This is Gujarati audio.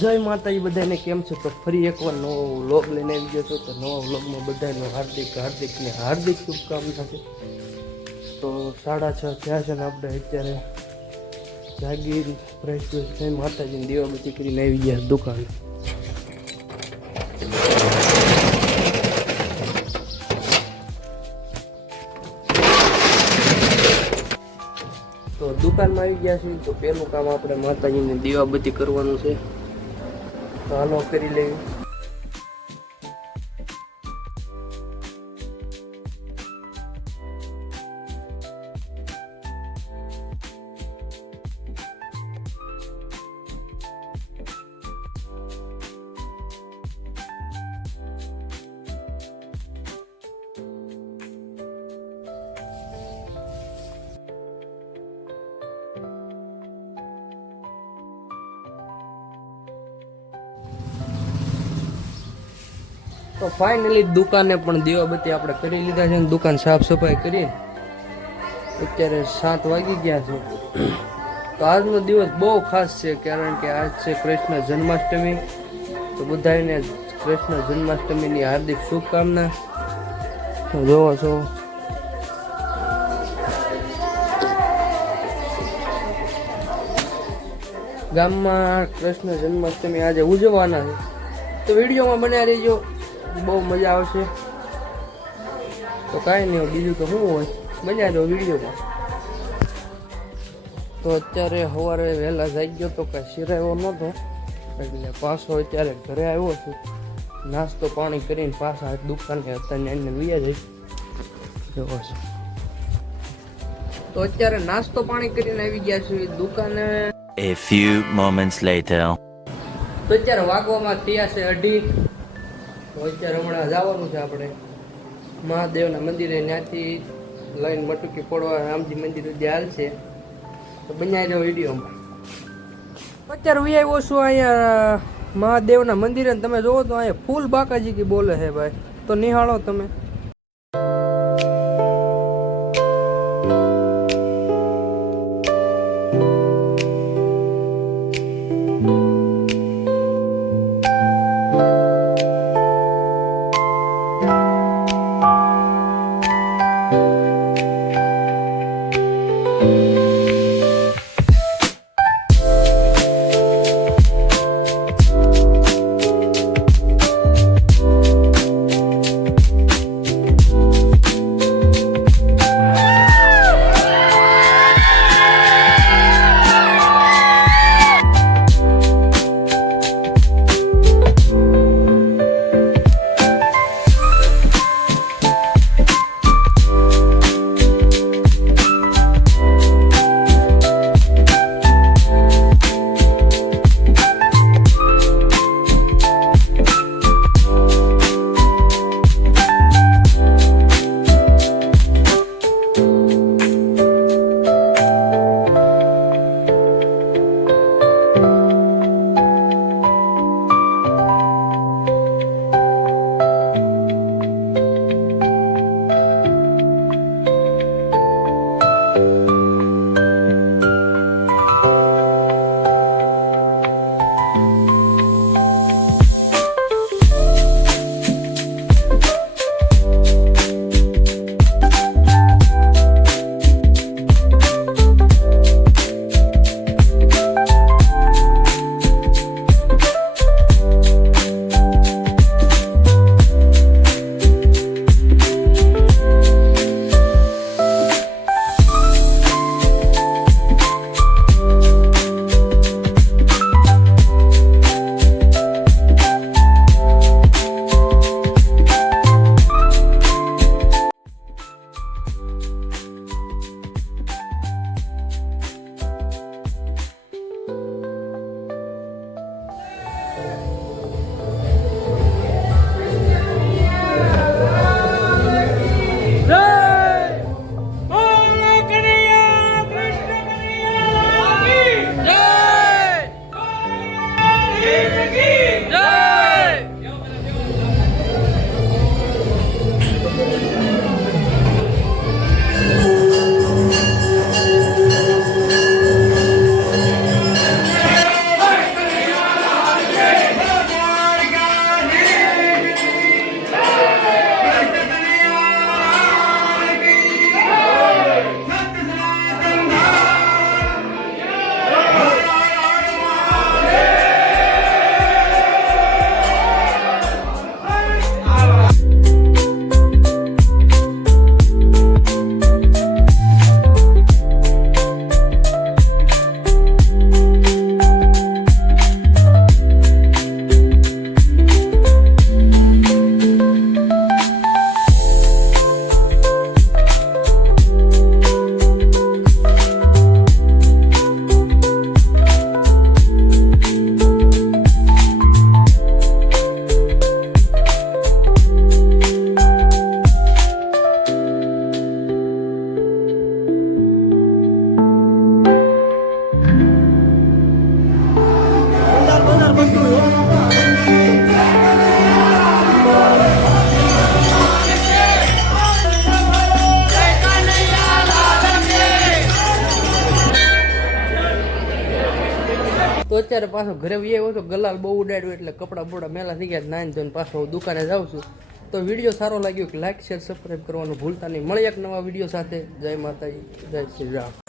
જય માતાજી બધાને કેમ છો? તો ફરી એકવાર નવો વ્લોગ લઈને આવી ગયો છો. તો નવા વ્લોગમાં બધાને હાર્દિક શુભકામના છે. તો 6:30 થયા છે ને આપણે અત્યારે જાગીર ફ્રેશ થઈને માતાજીની દીવાબત્તી કરીને આવી ગયા દુકાન. તો દુકાનમાં આવી ગયા છીએ. તો પહેલું કામ આપણે માતાજીને દીવાબત્તી કરવાનું છે. તો હાલો કરી લેવી. તો ફાઇનલી દુકાને પણ દીવાબત્તી આપણે કરી લીધા છે. દુકાન સાફ સફાઈ કરી અત્યારે 7 વાગી ગયા છે. તો આજનો દિવસ બહુ ખાસ છે કારણ કે આજ છે કૃષ્ણ જન્માષ્ટમી. તો બધાને કૃષ્ણ જન્માષ્ટમીની હાર્દિક શુભકામના. જોવો છો ગામમાં કૃષ્ણ જન્માષ્ટમી આજે ઉજવવાના છે. તો વિડીયોમાં બન્યા રહેજો, બહુ મજા આવશે. તો કાંઈ નહીં, બીજું તો શું હોય, બન્યા રહો વિડીયોમાં. તો અત્યારે સવારે વહેલા જાગી ગયો તો કાંઈ સિરાયો નહોતો એટલે પાછો અત્યારે ઘરે આવ્યો છું. નાસ્તો પાણી કરીને પાછા દુકાને અત્યારે એને લઈ જઈશ. જોવો છો તો અત્યારે નાસ્તો પાણી કરીને આવી ગયા છું દુકાને. A few moments later. તો અત્યારે વાગવામાં થયા છે 2:30. તો અત્યારે હમણાં જવાનું છે આપણે મહાદેવના મંદિરે. ત્યાંથી લઈને મટુકી પડવા રામજી મંદિર સુધી હાલશે. તો બનાવી રહ્યો વિડીયોમાં. અત્યારે હું આવ્યો છું અહીંયા મહાદેવના મંદિરે. તમે જોવો તો અહીંયા ફૂલ બાકાજી કી બોલે છે ભાઈ. તો નિહાળો તમે. તો અત્યારે પાછો ઘરે આવ્યો તો ગલાલ બહુ ઉડાડ્યું એટલે કપડાં બોડા મેલા થઈ ગયા, નાઈને ધોઈને પાછો દુકાને જાઉં છું. તો વિડીયો સારો લાગ્યો કે લાઈક શેર સબસ્ક્રાઈબ કરવાનું ભૂલતા નહીં. મળીએ એક નવા વિડીયો સાથે. જય માતાજી, જય શ્રી રામ.